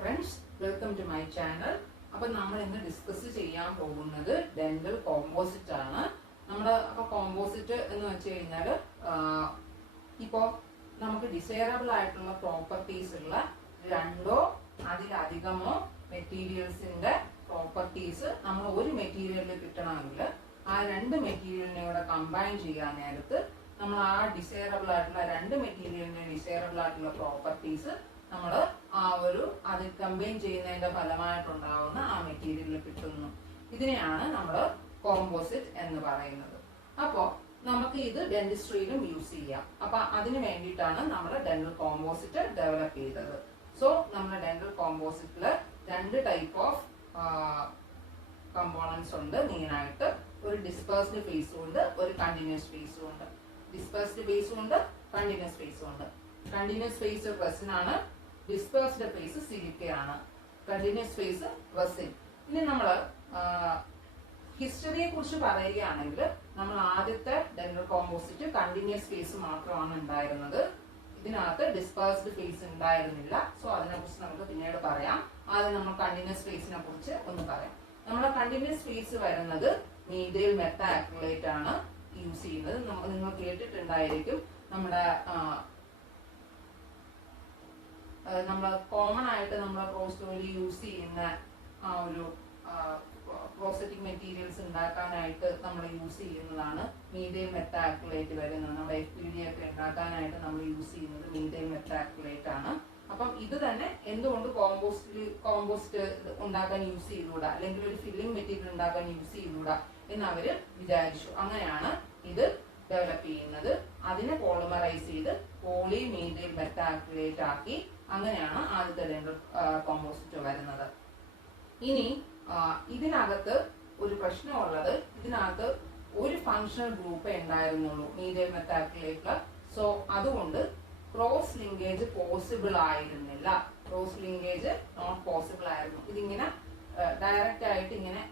Friends, welcome to my channel. അപ്പൊ നമ്മൾ ഇന്ന് ഡിസ്കസ് ചെയ്യാൻ പോകുന്നത് ഡെന്റൽ കോമ്പോസിറ്റ് ആണ്. അപ്പൊ കോമ്പോസിറ്റ് എന്ന് വെച്ച് കഴിഞ്ഞാൽ ഇപ്പോ നമുക്ക് ഡിസൈറബിൾ ആയിട്ടുള്ള പ്രോപ്പർട്ടീസ് ഉള്ള രണ്ടോ അതിലധികമോ മെറ്റീരിയൽസിന്റെ പ്രോപ്പർട്ടീസ് നമ്മൾ ഒരു മെറ്റീരിയലിൽ കിട്ടണമെങ്കിൽ ആ രണ്ട് മെറ്റീരിയലിനെ കൂടെ കമ്പൈൻ ചെയ്യാൻ നേരത്ത് നമ്മൾ ആ ഡിസൈറബിൾ ആയിട്ടുള്ള രണ്ട് മെറ്റീരിയലിന്റെ ഡിസൈറബിൾ ആയിട്ടുള്ള പ്രോപ്പർട്ടീസ് നമ്മൾ അത് കമ്പൈൻ ചെയ്യുന്നതിന്റെ ഫലമായിട്ടുണ്ടാവുന്ന ആ മെറ്റീരിയലിൽ കിട്ടുന്നു. ഇതിനെയാണ് നമ്മൾ കോമ്പോസിറ്റ് എന്ന് പറയുന്നത്. അപ്പോൾ നമുക്ക് ഇത് ഡെന്റിസ്ട്രിയിലും യൂസ് ചെയ്യാം. അപ്പൊ അതിന് വേണ്ടിയിട്ടാണ് നമ്മൾ ഡെന്റൽ കോമ്പോസിറ്റ് ഡെവലപ്പ് ചെയ്തത്. സോ നമ്മുടെ ഡെന്റൽ കോമ്പോസിറ്റില് രണ്ട് ടൈപ്പ് ഓഫ് കമ്പോണൻസ് ഉണ്ട്. മെയിനായിട്ട് ഒരു ഡിസ്പേഴ്സ്ഡ് ഫേസും ഉണ്ട്, ഒരു കണ്ടിന്യൂസ് ഫേസും ഉണ്ട്. ഡിസ്പേഴ്സ്ഡ് ഫേസും ഉണ്ട്, കണ്ടിന്യൂസ് ഫേസും ഉണ്ട്. കണ്ടിന്യൂസ് ഫേസ് റെസിൻ ആണ്, ഡിസ്പേഴ്സ്ഡ് ഫേസ് സിലിക്കയാണ്. Continuous phase resin. ഇനി നമ്മൾ ഹിസ്റ്ററിയെ കുറിച്ച് പറയുകയാണെങ്കിൽ നമ്മൾ ആദ്യത്തെ ഡെന്റൽ കോമ്പോസിറ്റ് കണ്ടിന്യൂസ് ഫേസ് മാത്രമാണ് ഉണ്ടായിരുന്നത്. ഇതിനകത്ത് ഡിസ്പേഴ്സ്ഡ് ഫേസ് ഉണ്ടായിരുന്നില്ല. സോ അതിനെ കുറിച്ച് നമുക്ക് പിന്നീട് പറയാം. ആദ്യം നമ്മൾ കണ്ടിന്യൂസ് ഫേസിനെ കുറിച്ച് ഒന്ന് പറയാം. നമ്മുടെ കണ്ടിന്യൂസ് ഫേസ് വരുന്നത് മീഡിയൽ മെത്ത ആക്രിലേറ്റ് ആണ് യൂസ് ചെയ്യുന്നത്. നിങ്ങൾ കേട്ടിട്ടുണ്ടായിരിക്കും. നമ്മൾ കോമൺ ആയിട്ട് നമ്മൾ പ്രോസ്റ്റോയിൽ യൂസ് ചെയ്യുന്ന ആ ഒരു പ്രോസ്റ്ററ്റിക് മെറ്റീരിയൽസ് ഉണ്ടാക്കാനായിട്ട് നമ്മൾ യൂസ് ചെയ്യുന്നതാണ് മീഡിയൽ മെത്ത ആക്രിലേറ്റ് വരുന്നത്. നമ്മുടെ FPD ഒക്കെ ഉണ്ടാക്കാനായിട്ട് നമ്മൾ യൂസ് ചെയ്യുന്നത് മീഡിയൽ മെത്ത ആക്രിലേറ്റ് ആണ്. അപ്പം ഇത് തന്നെ എന്തുകൊണ്ട് കോമ്പോസ്റ്റ് ഉണ്ടാക്കാൻ യൂസ് ചെയ്തുകൂടാ, അല്ലെങ്കിൽ ഒരു ഫില്ലിംഗ് മെറ്റീരിയൽ ഉണ്ടാക്കാൻ യൂസ് ചെയ്തുകൂടാ എന്ന് അവര് വിചാരിച്ചു. അങ്ങനെയാണ് ഇത് ഡെവലപ്പ് ചെയ്യുന്നത്. അതിനെ പോളിമറൈസ് ചെയ്ത് പോളി മീഡിയൽ മെത്ത ആക്രിലേറ്റ് ആക്കി. അങ്ങനെയാണ് ആദ്യത്തെ ഡെന്റൽ കോമ്പോസിറ്റ് വരുന്നത്. ഇനി ഇതിനകത്ത് ഒരു പ്രശ്നമുള്ളത്, ഇതിനകത്ത് ഒരു ഫങ്ഷണൽ ഗ്രൂപ്പേ ഉണ്ടായിരുന്നുള്ളൂ മീഡിയൽ മെത്ത ആക്രിലേറ്റില്. സോ അതുകൊണ്ട് ക്രോസ് ലിങ്കേജ് പോസിബിൾ ആയിരുന്നില്ല. ക്രോസ് ലിങ്കേജ് നോട്ട് പോസിബിൾ ആയിരുന്നു. ഇതിങ്ങനെ ഡയറക്റ്റ് ആയിട്ട് ഇങ്ങനെ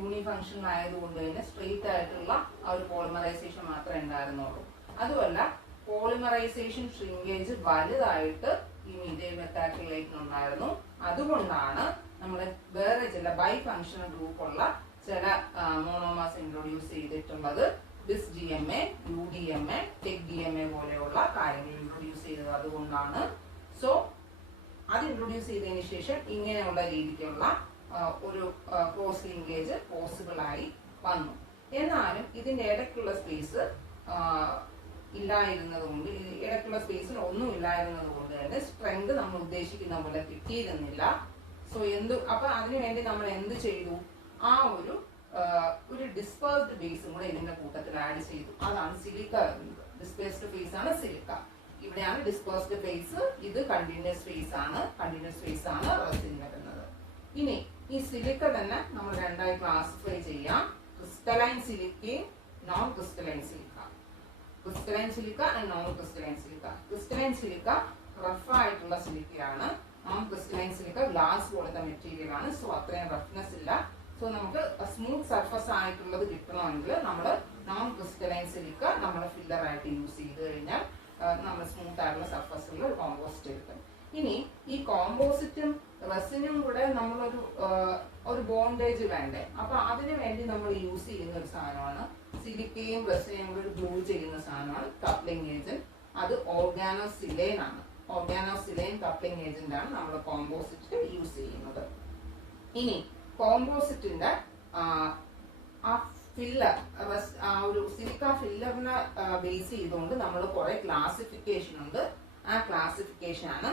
യൂണിഫങ്ഷണൽ ആയതുകൊണ്ട് തന്നെ സ്ട്രെയിറ്റ് ആയിട്ടുള്ള ആ ഒരു പോളിമറൈസേഷൻ മാത്രമേ ഉണ്ടായിരുന്നുള്ളൂ. അതുമല്ല, പോളിമറൈസേഷൻ ഷ്രിങ്കേജ് വലുതായിട്ട് ഈ മീഡിയൽ മെത്ത ആക്രിലേറ്റിനുണ്ടായിരുന്നു. അതുകൊണ്ടാണ് നമ്മൾ വേറെ ചില ബൈ ഫങ്ഷണൽ ഗ്രൂപ്പുള്ള ചില മോണോമേഴ്സ് ഇൻട്രൊഡ്യൂസ് ചെയ്തിട്ടുള്ളത്. ബിസ് GMA, UDMA, ടെക് DMA പോലെയുള്ള കാര്യങ്ങൾ ഇൻട്രൊഡ്യൂസ് ചെയ്തത് അതുകൊണ്ടാണ്. സോ അത് ഇൻട്രൊഡ്യൂസ് ചെയ്തതിന് ശേഷം ഇങ്ങനെയുള്ള രീതിക്കുള്ള ഒരു ക്രോസ് ലിങ്കേജ് പോസിബിൾ ആയി വന്നു. എന്നാലും ഇതിന്റെ ഇടയ്ക്കുള്ള സ്പേസ് ഇല്ലായിരുന്നത് കൊണ്ട്, ഇടയ്ക്കുള്ള സ്പേസിൽ ഒന്നും ഇല്ലായിരുന്നത് കൊണ്ട് തന്നെ സ്ട്രെങ്ത് നമ്മൾ ഉദ്ദേശിക്കുന്ന പോലെ കിട്ടിയിരുന്നില്ല. സോ അപ്പൊ അതിനുവേണ്ടി നമ്മൾ എന്ത് ചെയ്തു? ആ ഒരു ഡിസ്പേഴ്സ്ഡ് ബേസും കൂടെ ഇതിന്റെ കൂട്ടത്തിൽ ആഡ് ചെയ്തു. അതാണ് സിലിക്ക. ഡിസ്പേഴ്സ്ഡ് ഫേസ് ആണ് സിലിക്ക. ഇവിടെയാണ് ഡിസ്പേഴ്സ്ഡ് ഫേസ്. ഇത് കണ്ടിന്യൂസ് ഫേസ് ആണ്. കണ്ടിന്യൂസ് ഫേസ് ആണ് റെസിൻ വരുന്നത്. ഇനി ഈ സിലിക്ക തന്നെ നമ്മൾ രണ്ടായി ക്ലാസിഫൈ ചെയ്യാം. ക്രിസ്റ്റലൈൻ സിലിക്കയും non crystalline silica. Crystalline silica and non crystalline silica. Crystalline silica rough ആയിട്ടുള്ള സിലിക്കയാണ്. നോൺ ക്രിസ്റ്റലൈൻ സിലിക്ക ഗ്ലാസ് പോലത്തെ മെറ്റീരിയൽ ആണ്. സോ അത്രയും റഫ്നെസ് ഇല്ല. സോ നമുക്ക് സ്മൂത്ത് സർഫസ് ആയിട്ടുള്ളത് കിട്ടണമെങ്കിൽ നമ്മൾ നോൺ ക്രിസ്റ്റലൈൻ സിലിക്ക നമ്മുടെ ഫില്ലർ ആയിട്ട് യൂസ് ചെയ്ത് കഴിഞ്ഞാൽ നമ്മൾ സ്മൂത്ത് ആയിട്ടുള്ള സർഫസിലുള്ള ഒരു കോമ്പോസിറ്റ് കിട്ടും. ഇനി ഈ കോമ്പോസിറ്റും റെസിനും കൂടെ നമ്മളൊരു ബോണ്ടേജ് വേണ്ടേ? അപ്പൊ അതിനു വേണ്ടി നമ്മൾ യൂസ് ചെയ്യുന്ന ഒരു സാധനമാണ് സിലിക്കയും റെസിനെയും കൂടെ ഗ്ലൂ ചെയ്യുന്ന സാധനമാണ് കപ്ലിംഗ് ഏജന്റ്. അത് ഓർഗാനോസിലൈൻ ആണ്. ഓർഗാനോസിലൈൻ കപ്ലിംഗ് ഏജന്റ് ആണ് നമ്മൾ കോമ്പോസിറ്റ് യൂസ് ചെയ്യുന്നത്. ഇനി കോമ്പോസിറ്റിന്റെ ആ ഫില്ലർ, ഒരു സിലിക്ക ഫില്ലറിനെ ബേസ് ചെയ്തുകൊണ്ട് നമ്മൾ കുറെ ക്ലാസിഫിക്കേഷൻ ഉണ്ട്. ആ ക്ലാസിഫിക്കേഷൻ ആണ്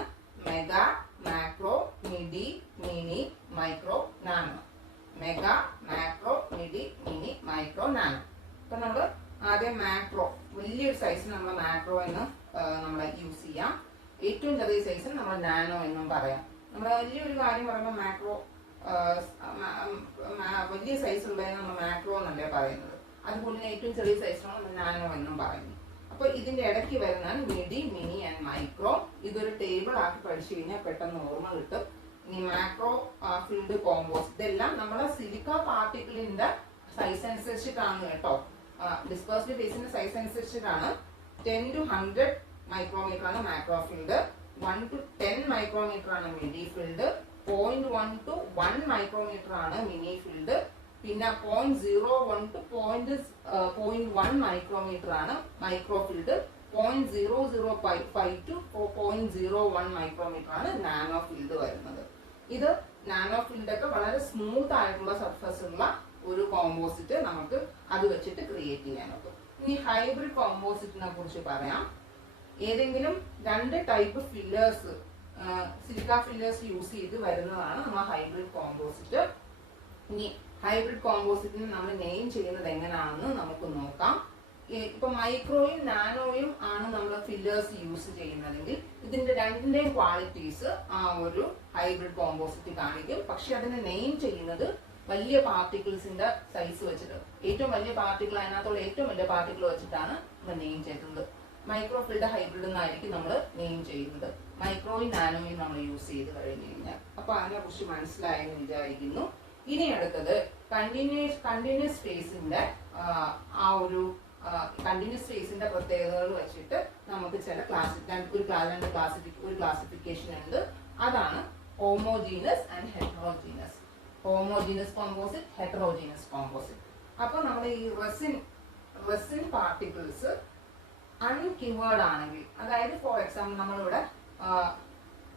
mega, macro, midi, mini, micro, nano. Mega, macro, midi, mini, micro, nano. അപ്പൊ നമ്മൾ ആദ്യം മാക്രോ, വലിയൊരു സൈസിന് നമ്മൾ മാക്രോ എന്ന് നമ്മൾ യൂസ് ചെയ്യാം. ഏറ്റവും ചെറിയ സൈസിന് നമ്മൾ നാനോ എന്നും പറയാം. നമ്മുടെ വലിയൊരു കാര്യം പറയുമ്പോൾ മാക്രോ, വലിയ സൈസ് ഉള്ളതിന് നമ്മൾ മാക്രോ എന്നല്ലേ പറയുന്നത്. അതുപോലെ ഏറ്റവും ചെറിയ സൈസിനാണ് നമ്മൾ നാനോ എന്നും പറയുന്നത്. അപ്പൊ ഇതിന്റെ ഇടയ്ക്ക് വരുന്നതാണ് മിഡി, മിനി ആൻഡ് മൈക്രോ. ഇതൊരു ടേബിൾ ആക്കി പഠിച്ചു കഴിഞ്ഞാൽ പെട്ടെന്ന് ഓർമ്മ കിട്ടും. ഇനി മാക്രോ ഫിൽഡ് കോമ്പോസിറ്റ് ഇതെല്ലാം നമ്മളെ സിലിക്ക പാർട്ടിക്കിളിന്റെ സൈസ് അനുസരിച്ചിട്ടാണ് കേട്ടോ. ഡിസ്പേഴ്സ്ഡ് ഫേസിന്റെ സൈസ് അനുസരിച്ചിട്ടാണ്. 10 to 100 മൈക്രോമീറ്റർ ആണ് മാക്രോ ഫിൽഡ്, 1 to 10 മൈക്രോമീറ്റർ ആണ് മിഡി ഫിൽഡ്, 0.1 to 1 മൈക്രോമീറ്റർ ആണ് മിനി ഫീൽഡ്. പിന്നെ 0.01 to 0.1 മൈക്രോമീറ്റർ ആണ് മൈക്രോ ഫീൽഡ്. 0.005 to 0.01 മൈക്രോമീറ്റർ ആണ് നാനോ ഫീൽഡ് വരുന്നത്. ഇത് നാനോ ഫീൽഡ് ഒക്കെ വളരെ സ്മൂത്ത് ആയിട്ടുള്ള സർഫസ് ഉള്ള ഒരു കോമ്പോസിറ്റ് നമുക്ക് അത് വെച്ചിട്ട് ക്രിയേറ്റ് ചെയ്യാൻ പറ്റും. ഇനി ഹൈബ്രിഡ് കോമ്പോസിറ്റിനെ കുറിച്ച് പറയാം. ഏതെങ്കിലും രണ്ട് type fillers, silica fillers use ചെയ്ത് വരുന്നതാണ് നമ്മൾ ഹൈബ്രിഡ് കോമ്പോസിറ്റ്. ഇനി ഹൈബ്രിഡ് കോമ്പോസിറ്റിന് നമ്മൾ നെയിം ചെയ്യുന്നത് എങ്ങനെയാണെന്ന് നമുക്ക് നോക്കാം. ഇപ്പൊ മൈക്രോയും നാനോയും ആണ് നമ്മൾ ഫില്ലേഴ്സ് യൂസ് ചെയ്യുന്നതെങ്കിൽ ഇതിന്റെ രണ്ടിന്റെയും ക്വാളിറ്റീസ് ആ ഒരു ഹൈബ്രിഡ് കോമ്പോസിറ്റ് കാണിക്കും. പക്ഷെ അതിനെ നെയിം ചെയ്യുന്നത് വലിയ പാർട്ടിക്കിൾസിന്റെ സൈസ് വെച്ചിട്ട്, ഏറ്റവും വലിയ പാർട്ടിക്കിൾ, അതിനകത്തുള്ള ഏറ്റവും വലിയ പാർട്ടിക്കിൾ വെച്ചിട്ടാണ് നമ്മൾ നെയിം ചെയ്യുന്നത്. മൈക്രോ ഫീൽഡ് ഹൈബ്രിഡ് എന്നായിരിക്കും നമ്മൾ നെയിം ചെയ്യുന്നത്. മൈക്രോയും നാനോയും നമ്മൾ യൂസ് ചെയ്ത് കഴിഞ്ഞു കഴിഞ്ഞാൽ. അപ്പൊ അതിനെ കുറിച്ച് മനസ്സിലായെന്ന് വിചാരിക്കുന്നു. ഇനി അടുത്തത് കണ്ടിന്യൂസ് സ്പേസിന്റെ ആ ഒരു കണ്ടിന്യൂസ് സ്പേസിന്റെ പ്രത്യേകതകൾ വെച്ചിട്ട് നമുക്ക് ചില ക്ലാസിഫിക്കേഷൻ ഉണ്ട്. അതാണ് homogeneous and heterogeneous. Homogeneous composite, heterogeneous composite. അപ്പൊ നമ്മൾ ഈ റെസിൻ പാർട്ടിക്കിൾസ് അൺക്യൂവേർഡ് ആണെങ്കിൽ, അതായത് ഫോർ എക്സാമ്പിൾ നമ്മളിവിടെ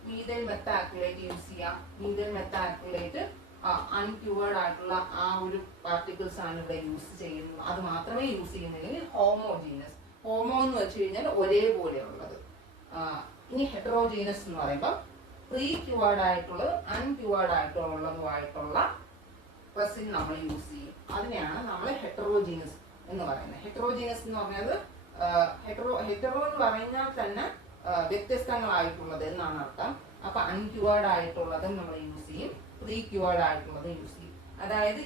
മീഥൈൽ മെത്താക്രിലേറ്റ് യൂസ് ചെയ്യാം. മീഥൈൽ മെത്താക്രിലേറ്റ് അൺക്യൂവേർഡ് ആയിട്ടുള്ള ആ ഒരു പാർട്ടിക്കിൾസ് ആണ് ഇവിടെ യൂസ് ചെയ്യുന്നത്. അത് മാത്രമേ യൂസ് ചെയ്യുന്നില്ലെങ്കിൽ ഹോമോജീനസ്. ഹോമോ എന്ന് വെച്ച് കഴിഞ്ഞാൽ ഒരേപോലെയുള്ളത്. ഇനി ഹെറ്ററോജീനസ് എന്ന് പറയുമ്പോൾ പ്രീ ക്യൂവേർഡ് ആയിട്ടുള്ളത് അൺക്യൂവേർഡ് ആയിട്ടുള്ളതുമായിട്ടുള്ള റെസിൻ നമ്മൾ യൂസ് ചെയ്യും. അതിനെയാണ് നമ്മൾ ഹെറ്ററോജീനസ് എന്ന് പറയുന്നത്. ഹെറ്ററോജീനസ് എന്ന് പറഞ്ഞത് ഹെറ്ററോ എന്ന് പറഞ്ഞാൽ തന്നെ വ്യത്യസ്തങ്ങളായിട്ടുള്ളത് എന്നാണ് അർത്ഥം. അപ്പൊ അൺക്യൂവേർഡ് ആയിട്ടുള്ളത് നമ്മൾ യൂസ് ചെയ്യും, പ്രീ ക്യൂവേർഡ് ആയിട്ടുള്ളത് യൂസ് ചെയ്യും. അതായത്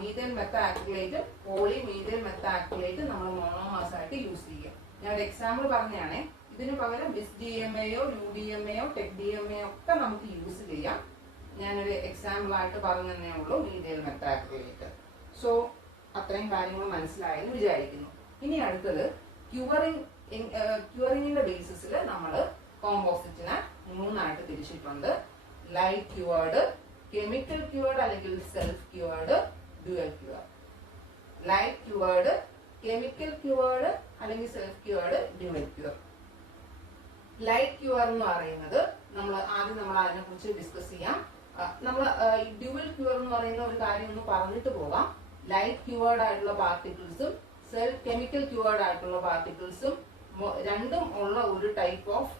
methyl methacrylate, poly methyl methacrylate നമ്മൾ മോണോമേഴ്സ് ആയിട്ട് യൂസ് ചെയ്യും. ഞാൻ ഒരു എക്സാമ്പിൾ പറഞ്ഞാണേ. ഇതിന് പകരം ബിസ് DMAയോ UDMAയോ ടെക് DMAയോ ഒക്കെ നമുക്ക് യൂസ് ചെയ്യാം. ഞാനൊരു എക്സാമ്പിൾ ആയിട്ട് പറഞ്ഞതേ ഉള്ളൂ മീഥൈൽ മെത്താക്രിലേറ്റ്. സോ അത്രയും കാര്യങ്ങൾ മനസ്സിലായെന്ന് വിചാരിക്കുന്നു. ഇനി അടുത്തത് ക്യൂറിങ്ങിന്റെ ബേസിസിൽ നമ്മൾ കോമ്പോസിറ്റിനെ മൂന്നായിട്ട് തിരിച്ചിട്ടുണ്ട്. ലൈറ്റ് ക്യൂവേർഡ്, കെമിക്കൽ ക്യൂവേർഡ് അല്ലെങ്കിൽ self cured, dual cured. Light cured, chemical cured അല്ലെങ്കിൽ self cured, dual cured. Light cure എന്ന് പറയുന്നത് നമ്മൾ അതിനെ കുറിച്ച് ഡിസ്കസ് ചെയ്യാം. നമ്മൾ ഡ്യുവൽ ക്യൂവർ എന്ന് പറയുന്ന ഒരു കാര്യം ഒന്ന് പറഞ്ഞിട്ട് പോകാം. ലൈറ്റ് ക്യൂവേർഡ് ആയിട്ടുള്ള പാർട്ടിക്കിൾസും കെമിക്കൽ ക്യൂവേർഡ് ആയിട്ടുള്ള പാർട്ടിക്കിൾസും രണ്ടും ഉള്ള ഒരു ടൈപ്പ് ഓഫ്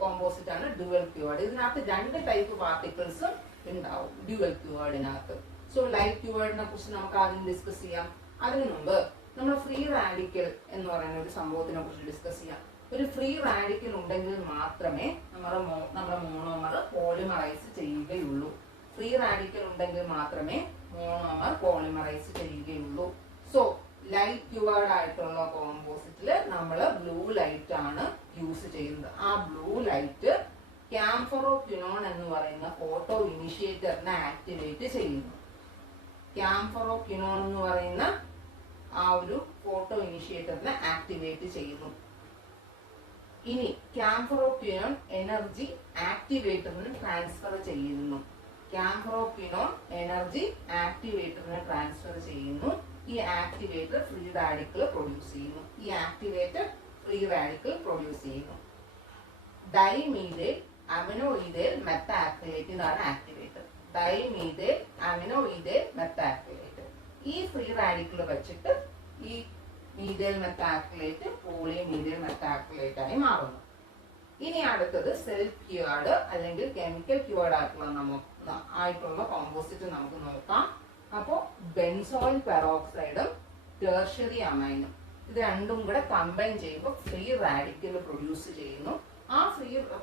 കോമ്പോസിറ്റ് ആണ് ഡ്യുവൽ ക്യൂവേർഡ്. ഇതിനകത്ത് രണ്ട് ടൈപ്പ് പാർട്ടിക്കിൾസ് ഉണ്ടാവും ഡ്യുവൽ ക്യൂവേർഡിനകത്ത്. സോ ലൈറ്റ് ക്യൂവേർഡിനെ കുറിച്ച് നമുക്ക് ആദ്യം ഡിസ്കസ് ചെയ്യാം. അതിനു മുമ്പ് നമ്മൾ ഫ്രീ റാഡിക്കൽ എന്ന് പറയുന്ന ഒരു സംഭവത്തിനെ കുറിച്ച് ഡിസ്കസ് ചെയ്യാം. ഒരു ഫ്രീ റാഡിക്കൽ ഉണ്ടെങ്കിൽ മാത്രമേ നമ്മുടെ മോണോമർ പോളിമറൈസ് ചെയ്യുകയുള്ളൂ. ഫ്രീ റാഡിക്കൽ ഉണ്ടെങ്കിൽ മാത്രമേ മോണോമർ പോളിമറൈസ് ചെയ്യുകയുള്ളൂ. സോ ലൈറ്റ് ക്യൂവേർഡ് ആയിട്ടുള്ള കോമ്പോസിറ്റില് നമ്മൾ ബ്ലൂ ലൈറ്റ് ആണ് യൂസ് ചെയ്യുന്നത്. ആ ബ്ലൂ ലൈറ്റ് ക്യാംഫറോക്വിനോൺ എന്ന് പറയുന്ന ഫോട്ടോ ഇനിഷ്യേറ്ററിനെ ആക്ടിവേറ്റ് ചെയ്യുന്നു. ക്യാംഫറോക്വിനോൺ എന്ന് പറയുന്ന ആ ഒരു ഫോട്ടോ ഇനിഷ്യേറ്ററിനെ ആക്ടിവേറ്റ് ചെയ്യുന്നു. ഇനി ക്യാംഫറോക്വിനോൺ എനർജി ആക്ടിവേറ്ററിന് ട്രാൻസ്ഫർ ചെയ്യുന്നു. ക്യാംഫറോക്വിനോൺ എനർജി ആക്ടിവേറ്ററിന് ട്രാൻസ്ഫർ ചെയ്യുന്നു. ഈ ആക്ടിവേറ്റർ ഫ്രീ റാഡിക്കൽ പ്രൊഡ്യൂസ് ചെയ്യുന്നു. ഡൈമീഥൈൽ അമിനോഇഥൈൽ മെത്താക്രിലേറ്റ് ഇതാണ് ആക്ടിവേറ്റർ. Dimethyl അമിനോഇഥൈൽ methacrylate. ഈ ഫ്രീ റാഡിക്കൽ വെച്ചിട്ട് ഈ methyl methacrylate poly methyl methacrylate ആയി മാറുന്നു. ഇനി അടുത്തത് സെൽഫ് ക്യൂവേർഡ് അല്ലെങ്കിൽ കെമിക്കൽ ക്യൂവേർഡ് ആയിട്ടുള്ള കോമ്പോസിറ്റ് നമുക്ക് നോക്കാം. അപ്പോൾ ബെൻസോയിൽ പെറോക്സൈഡും ടെർഷ്യറി അമൈനും ഇത് രണ്ടും കൂടെ കമ്പൈൻ ചെയ്യുമ്പോൾ ഫ്രീ റാഡിക്കൽ പ്രൊഡ്യൂസ് ചെയ്യുന്നു. ആ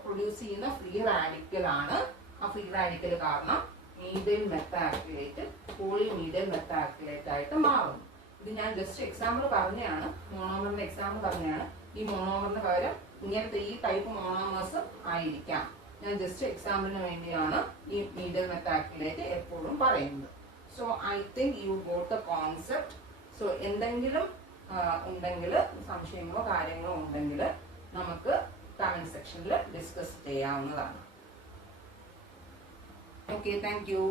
പ്രൊഡ്യൂസ് ചെയ്യുന്ന ഫ്രീ റാഡിക്കൽ ആണ്, ആ ഫ്രീ റാഡിക്കൽ കാരണം methyl methacrylate poly methyl methacrylate ആയിട്ട് മാറുന്നു. ഇത് ഞാൻ ജസ്റ്റ് എക്സാമ്പിൾ പറഞ്ഞാണ്, മോണോമറിന്റെ എക്സാമ്പിൾ പറഞ്ഞാണ്. ഈ മോണോമറിന് പകരം ഇങ്ങനത്തെ ഈ ടൈപ്പ് മോണോമേഴ്സ് ആയിരിക്കാം. ഞാൻ ജസ്റ്റ് എക്സാമ്പിളിന് വേണ്ടിയാണ് ഈ മീഥൈൽ മെത്താക്രിലേറ്റ് എപ്പോഴും പറയുന്നത്. So I think you got the concept. So എന്തെങ്കിലും ഉണ്ടെങ്കിൽ, സംശയങ്ങളോ കാര്യങ്ങളോ ഉണ്ടെങ്കിൽ നമുക്ക് കമന്റ് സെക്ഷനിൽ ഡിസ്കസ് ചെയ്യാവുന്നതാണ്. Okay, thank you.